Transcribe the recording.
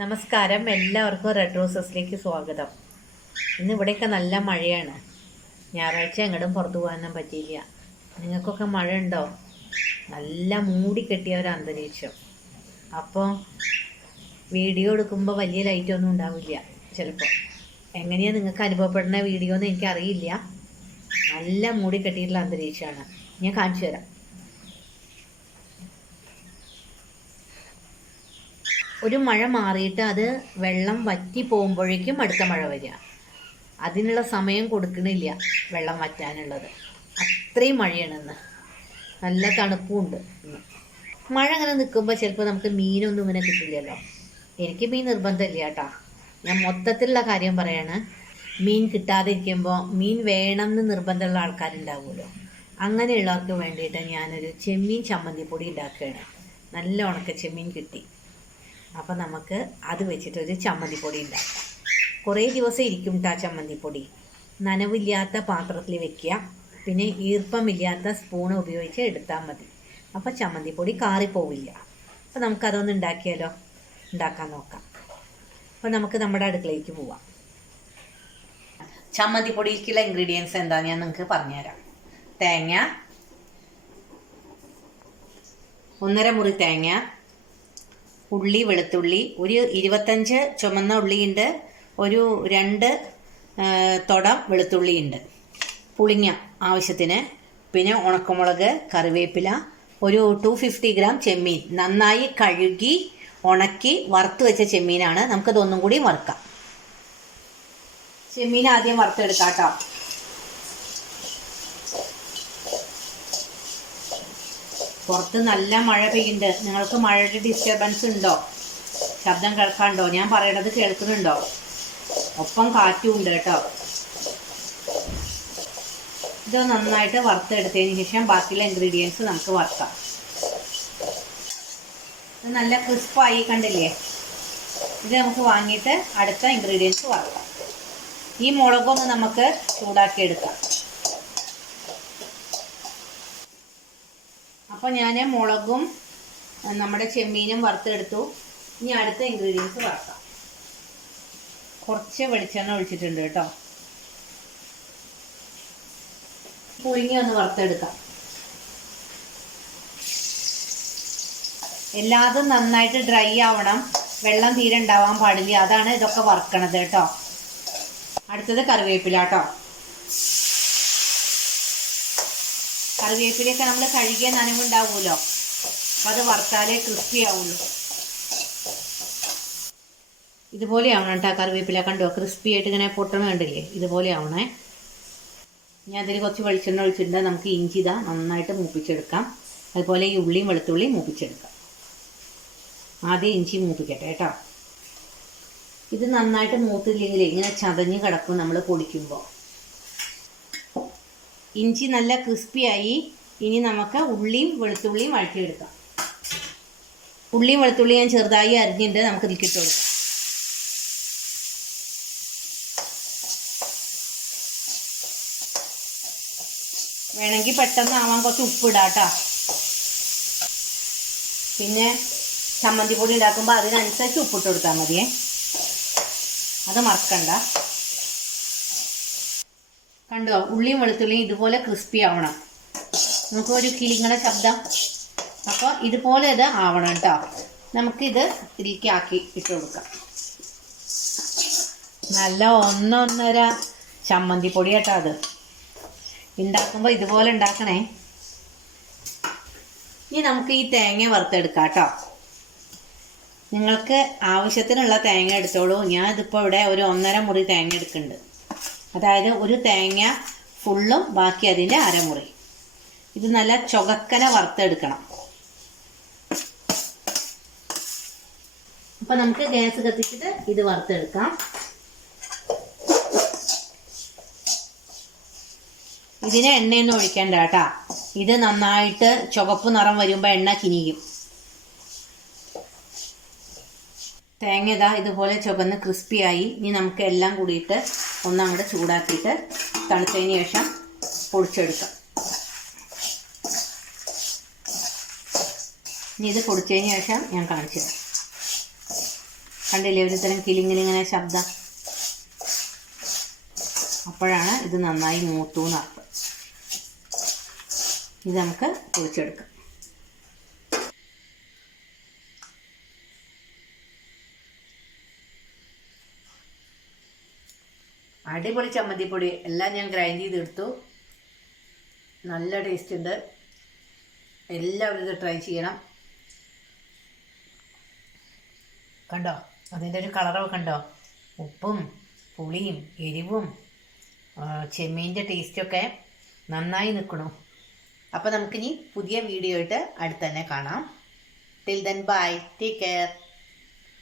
നമസ്കാരം, എല്ലാവർക്കും റെഡ് റോസസിലേക്ക് സ്വാഗതം. ഇന്ന് ഇവിടെയൊക്കെ നല്ല മഴയാണ്. ഞായറാഴ്ച എങ്ങോട്ടും പുറത്തു പോകാനൊന്നും പറ്റിയില്ല. നിങ്ങൾക്കൊക്കെ മഴ ഉണ്ടോ? നല്ല മൂടിക്കെട്ടിയ ഒരു അന്തരീക്ഷം. അപ്പോൾ വീഡിയോ എടുക്കുമ്പോൾ വലിയ ലൈറ്റൊന്നും ഉണ്ടാവില്ല ചിലപ്പോൾ. എങ്ങനെയാണ് നിങ്ങൾക്ക് അനുഭവപ്പെടുന്ന വീഡിയോ എന്ന് എനിക്കറിയില്ല. നല്ല മൂടിക്കെട്ടിയിട്ടുള്ള അന്തരീക്ഷമാണ്. ഞാൻ കാണിച്ചു തരാം. ഒരു മഴ മാറിയിട്ട് അത് വെള്ളം വറ്റി പോകുമ്പോഴേക്കും അടുത്ത മഴ വരിക. അതിനുള്ള സമയം കൊടുക്കണില്ല വെള്ളം വറ്റാനുള്ളത്. അത്രയും മഴയാണ് ഇന്ന്. നല്ല തണുപ്പുമുണ്ട് ഇന്ന്. മഴ അങ്ങനെ നിൽക്കുമ്പോൾ ചിലപ്പോൾ നമുക്ക് മീനൊന്നും ഇങ്ങനെ കിട്ടില്ലല്ലോ. എനിക്ക് മീൻ നിർബന്ധമില്ല കേട്ടോ. ഞാൻ മൊത്തത്തിലുള്ള കാര്യം പറയാണ്. മീൻ കിട്ടാതിരിക്കുമ്പോൾ മീൻ വേണമെന്ന് നിർബന്ധമുള്ള ആൾക്കാരുണ്ടാവുമല്ലോ. അങ്ങനെയുള്ളവർക്ക് വേണ്ടിയിട്ട് ഞാനൊരു ചെമ്മീൻ ചമ്മന്തിപ്പൊടി ഉണ്ടാക്കുകയാണ്. നല്ല ഉണക്ക ചെമ്മീൻ കിട്ടി. അപ്പോൾ നമുക്ക് അത് വെച്ചിട്ടൊരു ചമ്മന്തിപ്പൊടി ഉണ്ടാക്കാം. കുറേ ദിവസം ഇരിക്കും ആ ചമ്മന്തിപ്പൊടി. നനവില്ലാത്ത പാത്രത്തിൽ വെക്കുക. പിന്നെ ഈർപ്പമില്ലാത്ത സ്പൂൺ ഉപയോഗിച്ച് എടുത്താൽ മതി. അപ്പോൾ ചമ്മന്തിപ്പൊടി കാറിപ്പോവില്ല. അപ്പോൾ നമുക്കതൊന്ന് ഉണ്ടാക്കാൻ നോക്കാം. അപ്പോൾ നമുക്ക് നമ്മുടെ അടുക്കളയിലേക്ക് പോവാം. ചമ്മന്തിപ്പൊടിയിലേക്കുള്ള ഇൻഗ്രീഡിയൻസ് എന്താ ഞാൻ നിങ്ങൾക്ക് പറഞ്ഞുതരാം. തേങ്ങ, 1.5 മുറി തേങ്ങ, ഉള്ളി, വെളുത്തുള്ളി, ഒരു 25 ചുമന്ന ഉള്ളിയുണ്ട്, ഒരു 2 തുടം വെളുത്തുള്ളിയുണ്ട്, പുളിങ്ങ ആവശ്യത്തിന്, പിന്നെ ഉണക്കമുളക്, കറിവേപ്പില, ഒരു 250 ഗ്രാം ചെമ്മീൻ. നന്നായി കഴുകി ഉണക്കി വറുത്ത് വെച്ച ചെമ്മീനാണ്. നമുക്കതൊന്നും കൂടി വറുക്കാം. ചെമ്മീൻ ആദ്യം വറുത്തെടുക്കാം കേട്ടോ. പുറത്ത് നല്ല മഴ പെയ്യുന്നുണ്ട്. നിങ്ങൾക്ക് മഴയുടെ ഡിസ്റ്റർബൻസ് ഉണ്ടോ? ശബ്ദം കേൾക്കാണ്ടോ? ഞാൻ പറയണത് കേൾക്കുന്നുണ്ടോ? ഒപ്പം കാറ്റും ഉണ്ട് കേട്ടോ. ഇത് നന്നായിട്ട് വറുത്തെടുത്തതിന് ശേഷം ബാക്കിയുള്ള ഇൻഗ്രീഡിയൻസ് നമുക്ക് വറുക്കാം. ഇത് നല്ല ക്രിസ്പായി കണ്ടില്ലേ? ഇത് നമുക്ക് വാങ്ങിയിട്ട് അടുത്ത ഇൻഗ്രീഡിയൻസ് വറുക്കാം. ഈ മുളകൊന്ന് നമുക്ക് ചൂടാക്കിയെടുക്കാം. അപ്പോൾ ഞാൻ മുളകും നമ്മുടെ ചെമ്മീനും വറുത്തെടുത്തു. ഇനി അടുത്ത ഇൻഗ്രീഡിയൻസ് വറുക്കാം. കുറച്ച് വെളിച്ചെണ്ണ ഒഴിച്ചിട്ടുണ്ട് കേട്ടോ. പുളിങ്ങി ഒന്ന് വറുത്തെടുക്കാം. എല്ലാതും നന്നായിട്ട് ഡ്രൈ ആവണം. വെള്ളം തീരെ ഉണ്ടാവാൻ പാടില്ല. അതാണ് ഇതൊക്കെ വറുക്കണത് കേട്ടോ. അടുത്തത് കറിവേപ്പില കേട്ടോ. കറിവേപ്പിലയൊക്കെ നമ്മൾ കഴുകിയ നനവുണ്ടാവുമല്ലോ. അപ്പം അത് വറുത്താലേ ക്രിസ്പി ആവുള്ളൂ. ഇതുപോലെ ആവണം കേട്ടോ കറിവേപ്പില. കണ്ടോ, ക്രിസ്പി ആയിട്ട് ഇങ്ങനെ പൊട്ടണ കണ്ടില്ലേ? ഇതുപോലെ ആവണേ. ഇനി അതിൽ കുറച്ച് വെളിച്ചെണ്ണ ഒഴിച്ചിട്ടുണ്ട്. നമുക്ക് ഇഞ്ചി ഇതാ നന്നായിട്ട് മൂപ്പിച്ചെടുക്കാം. അതുപോലെ ഈ ഉള്ളിയും വെളുത്തുള്ളിയും മൂപ്പിച്ചെടുക്കാം. ആദ്യം ഇഞ്ചി മൂപ്പിക്കട്ടെ കേട്ടോ. ഇത് നന്നായിട്ട് മൂത്തില്ലെങ്കിൽ ഇങ്ങനെ ചതഞ്ഞ് കിടക്കും നമ്മൾ പൊടിക്കുമ്പോൾ. ഇഞ്ചി നല്ല ക്രിസ്പിയായി. ഇനി നമുക്ക് ഉള്ളിയും വെളുത്തുള്ളിയും വഴറ്റിയെടുക്കാം. ഉള്ളിയും വെളുത്തുള്ളിയും ഞാൻ ചെറുതായി അരിഞ്ഞിട്ട് നമുക്ക് ഇതിൽക്കിട്ട് കൊടുക്കാം. വേണമെങ്കിൽ പെട്ടെന്ന് ആവാൻ കുറച്ച് ഉപ്പിടാം കേട്ടോ. പിന്നെ ചമ്മന്തിപ്പൊടി ഉണ്ടാക്കുമ്പോൾ അതിനനുസരിച്ച് ഉപ്പിട്ട് കൊടുത്താൽ മതിയേ. അത് മറക്കണ്ട. കണ്ടോ, ഉള്ളിയും വെളുത്തുള്ളിയും ഇതുപോലെ ക്രിസ്പി ആവണം. നമുക്കൊരു കിളിങ്ങണ ശബ്ദം. അപ്പോൾ ഇതുപോലെ ഇത് ആവണം കേട്ടോ. നമുക്കിത് ഇതിലേക്ക് ആക്കി ഇട്ട് കൊടുക്കാം. നല്ല 1.5 ചമ്മന്തിപ്പൊടി കേട്ടോ. അത് ഉണ്ടാക്കുമ്പോൾ ഇതുപോലെ ഉണ്ടാക്കണേ. ഇനി നമുക്ക് ഈ തേങ്ങ വറുത്തെടുക്കാം കേട്ടോ. നിങ്ങൾക്ക് ആവശ്യത്തിനുള്ള തേങ്ങ എടുത്തോളൂ. ഞാൻ ഇതിപ്പോൾ ഇവിടെ ഒരു 1.5 മുറി തേങ്ങ എടുക്കുന്നുണ്ട്. അതായത് ഒരു തേങ്ങ ഫുള്ളും ബാക്കി അതിൻ്റെ 1/2 മുറി. ഇത് നല്ല ചുവക്കനെ വറുത്തെടുക്കണം. അപ്പം നമുക്ക് ഗ്യാസ് കത്തിച്ചിട്ട് ഇത് വറുത്തെടുക്കാം. ഇതിന് എണ്ണയൊന്നും ഒഴിക്കണ്ട കേട്ടോ. ഇത് നന്നായിട്ട് ചുവപ്പ് നിറം വരുമ്പോൾ എണ്ണ കിനിയും. തേങ്ങ ഇതാ ഇതുപോലെ ചുവന്ന് ക്രിസ്പിയായി. ഇനി നമുക്ക് എല്ലാം കൂടിയിട്ട് ഒന്നങ്ങോട്ട് ചൂടാക്കിയിട്ട് തണുത്തതിന് ശേഷം പൊടിച്ചെടുക്കാം. ഇനി ഇത് പൊടിച്ചതിന് ശേഷം ഞാൻ കാണിച്ചു തരാം. കണ്ടില്ലേ ഒരു തരം കിലിങ്ങിലിങ്ങനെ ശബ്ദം. അപ്പോഴാണ് ഇത് നന്നായി മൂത്തു എന്നർത്ഥം. ഇത് നമുക്ക് പൊളിച്ചെടുക്കാം. അടിപൊളി ചമ്മന്തിപ്പൊടി എല്ലാം ഞാൻ ഗ്രൈൻഡ് ചെയ്തെടുത്തു. നല്ല ടേസ്റ്റ് ഉണ്ട്. എല്ലാവരും ഇത് ട്രൈ ചെയ്യണം. കണ്ടോ അതിൻ്റെ ഒരു കളറൊക്കെ കണ്ടോ? ഉപ്പും പുളിയും എരിവും ചെമ്മീൻ്റെ ടേസ്റ്റൊക്കെ നന്നായി നിൽക്കണു. അപ്പോൾ നമുക്കിനി പുതിയ വീഡിയോ ആയിട്ട് അടുത്ത് തന്നെ കാണാം. Till then bye, take care.